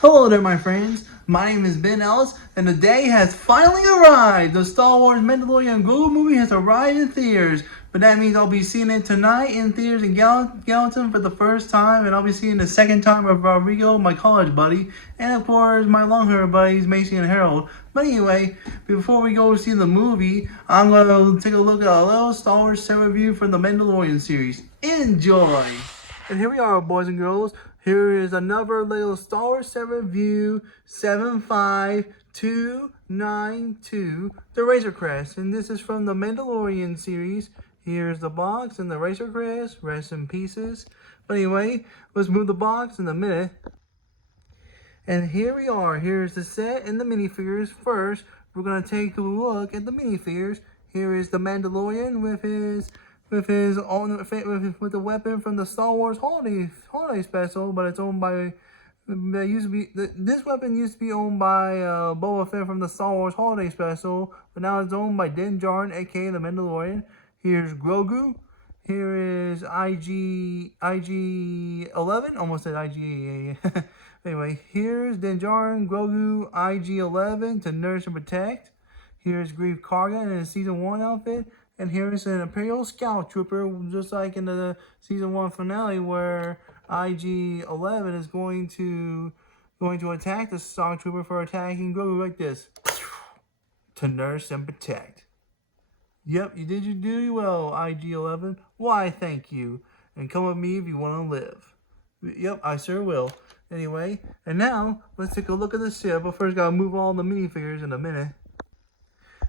Hello there, my friends. My name is Ben Ellis, and the day has finally arrived. The Star Wars Mandalorian Grogu movie has arrived in theaters, but that means I'll be seeing it tonight in theaters in Gallatin for the first time, and I'll be seeing the second time with Rodrigo, my college buddy, and of course my long-hair buddies Macy and Harold. But anyway, before we go see the movie, I'm gonna take a look at a little Star Wars set review from the Mandalorian series. Enjoy! And here we are, boys and girls. Here is another little Star Wars 7 View 75292, the Razor Crest. And this is from the Mandalorian series. Here's the box and the Razor Crest. Rest in pieces. But anyway, let's move the box in a minute. And here we are. Here's the set and the minifigures. First, we're going to take a look at the minifigures. Here is the Mandalorian with the weapon from the Star Wars holiday special, but it's owned by this weapon used to be owned by Boba Fett from the Star Wars holiday special, but now it's owned by Din Djarin, aka the Mandalorian. Here's Grogu. Here is IG-11. Almost said IG. Anyway, here's Din Djarin, Grogu, IG-11 to nurse and protect. Here's Grief Karga in his Season 1 outfit. And here's an Imperial Scout Trooper, just like in the Season 1 finale, where IG-11 is going to attack the Scout Trooper for attacking Grogu like this. To nurse and protect. Yep, you do well, IG-11. Why, thank you. And come with me if you want to live. Yep, I sure will. Anyway, and now, let's take a look at the ship. But first, gotta move all the minifigures in a minute.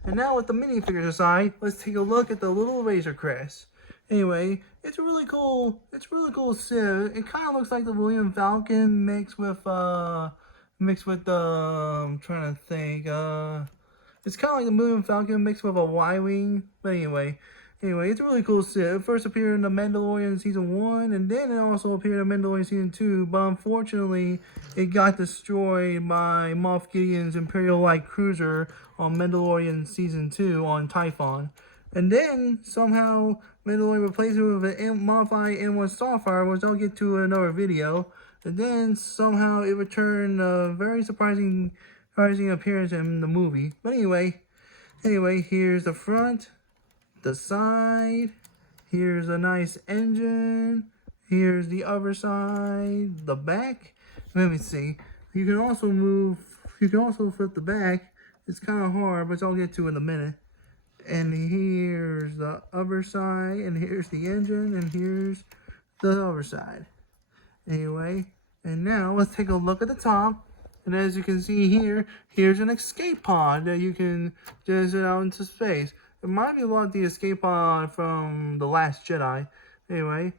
And now with the minifigures aside, let's take a look at the little Razor Crest. Anyway, it's a really cool set. It kind of looks like the William Falcon mixed with I'm trying to think, it's kind of like the William Falcon mixed with a Y-Wing. But anyway, it's a really cool set. It first appeared in The Mandalorian Season 1, and then it also appeared in Mandalorian Season 2, but unfortunately, it got destroyed by Moff Gideon's Imperial Light Cruiser on Mandalorian Season 2 on Typhon. And then, somehow, Mandalorian replaced it with a modified M1 Starfire, which I'll get to in another video. And then, somehow, it returned a very surprising appearance in the movie. But anyway, here's the front. The side, here's a nice engine, here's the other side, the back. Let me see, you can also flip the back. It's kind of hard, but I'll get to in a minute. And here's the other side, and here's the engine, and here's the other side. Anyway, and now let's take a look at the top. And as you can see here, here's an escape pod that you can just get out into space. It might be like the escape pod from The Last Jedi. Anyway,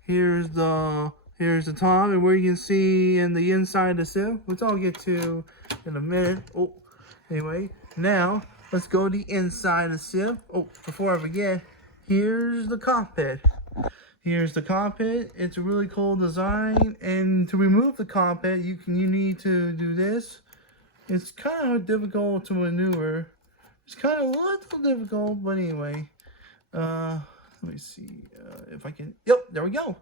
here's the top, and where you can see in the inside of the ship, which I'll get to in a minute. Oh, anyway, now let's go to the inside of the ship. Oh, before I forget, here's the cockpit. Here's the cockpit. It's a really cool design, and to remove the cockpit, you need to do this. It's kind of difficult to maneuver. It's kind of a little difficult, but anyway. Let me see if I can. Yep, there we go.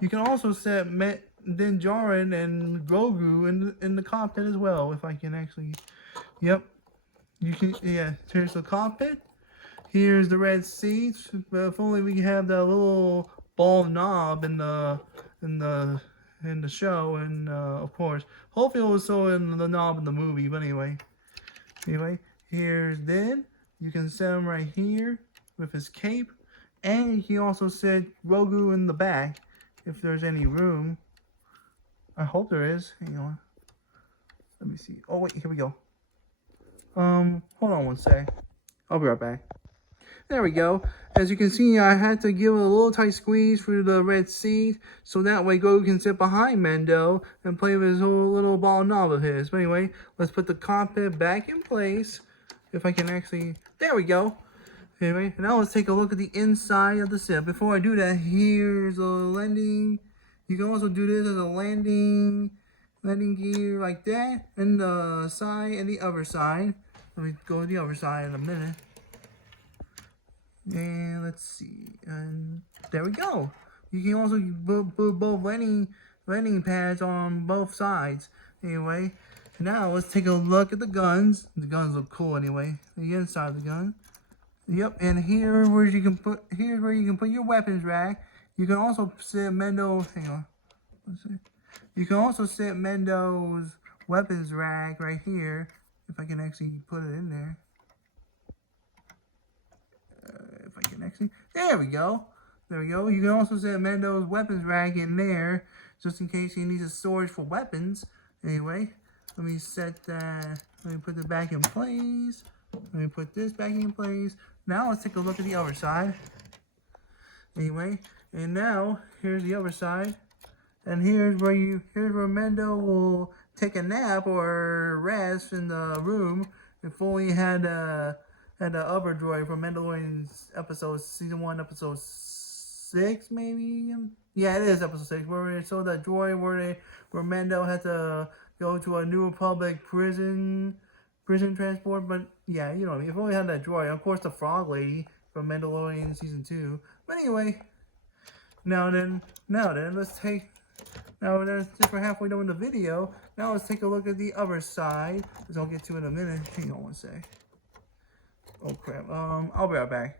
You can also set Din Djarin and Grogu in the cockpit as well. If I can actually. Yep. You can. Yeah. Here's the cockpit. Here's the red seats. If only we could have that little ball knob in the show, and of course, hopefully it was so in the knob in the movie. But anyway. Here's Din. You can set him right here with his cape. And you can also set Grogu in the back if there's any room. I hope there is. Hang on. Let me see. Oh, wait. Here we go. Hold on one sec. I'll be right back. There we go. As you can see, I had to give it a little tight squeeze through the red seat, so that way Grogu can sit behind Mando and play with his whole little ball knob of his. But anyway, let's put the cockpit back in place. If I can actually, there we go. Anyway, now let's take a look at the inside of the ship. Before I do that, here's a landing. You can also do this as a landing gear like that, and the side and the other side. Let me go to the other side in a minute. And let's see, and there we go. You can also put both landing landing pads on both sides. Anyway, now let's take a look at the guns. The guns look cool anyway. The inside of the gun. Yep, and here's where you can put your weapons rack. You can also set Mendo. Hang on. Let's see. You can also set Mendo's weapons rack right here. If I can actually put it in there. If I can actually, there we go. There we go. You can also set Mendo's weapons rack in there, just in case he needs a storage for weapons. Anyway, let me set that. Let me put it back in place. Let me put this back in place. Now let's take a look at the other side. Anyway, and now here's the other side, and here's where Mendo will take a nap or rest in the room. If only had the other droid from Mandalorian's season 1, episode 6, maybe. Yeah, it is episode 6, where they show that droid where Mando had to go to a New Republic prison transport. But yeah, you know what I mean. If only had that droid, of course, the Frog Lady from Mandalorian season 2. But anyway, now then, let's take. Now that's just we're halfway done with the video. Now let's take a look at the other side, which I'll get to in a minute. Hang on one sec. Oh crap. I'll be right back.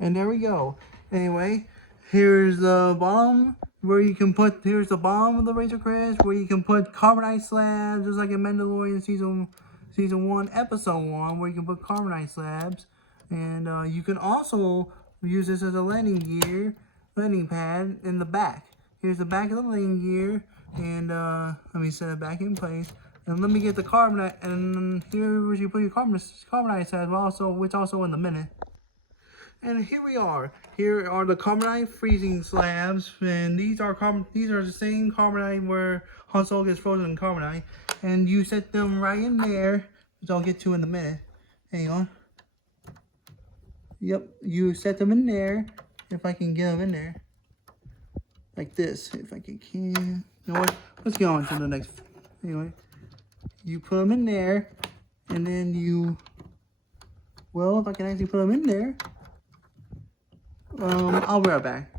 And there we go. Anyway, here's the bottom where you can put. Here's the bottom of the Razor Crest where you can put carbonite slabs, just like in Mandalorian season 1, episode 1, where you can put carbonite slabs, and you can also use this as a landing pad in the back. Here's the back of the landing gear, and let me set it back in place. And let me get the carbonite, and here where you put your carbonite slabs, which also in a minute. And here we are. Here are the carbonite freezing slabs, and these are the same carbonite where Han Solo gets frozen in carbonite, and you set them right in there, which I'll get to in a minute. Hang on. Yep, you set them in there. If I can get them in there, like this. If I can. You know what? Let's get on to the next. Anyway, you put them in there, and then you. Well, if I can actually put them in there. I'll be right back.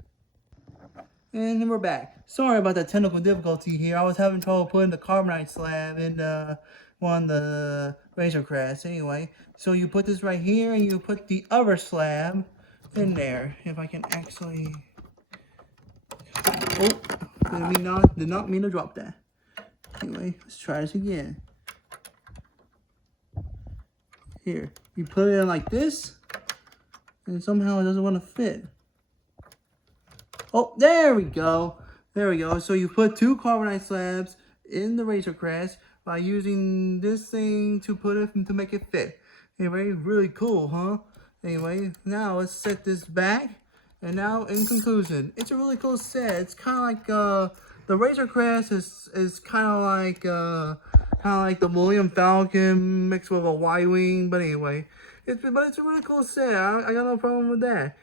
And we're back. Sorry about the technical difficulty here. I was having trouble putting the carbonite slab in one of the Razor Crest. Anyway, so you put this right here, and you put the other slab in there. If I can actually. Oh, did not mean to drop that. Anyway, let's try this again. Here, you put it in like this, and somehow it doesn't want to fit. Oh, there we go. There we go. So you put 2 carbonite slabs in the Razor Crest by using this thing to make it fit. Anyway, really cool, huh? Anyway, now let's set this back. And now, in conclusion, it's a really cool set. It's kind of like the Razor Crest is kind of like the Millennium Falcon mixed with a Y-wing. But anyway, it's a really cool set. I got no problem with that.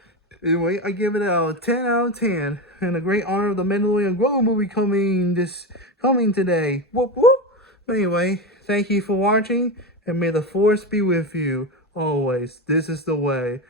Anyway, I give it a 10 out of 10. And a great honor of the Mandalorian Grogu movie coming today. Whoop whoop. But anyway, thank you for watching, and may the Force be with you always. This is the way.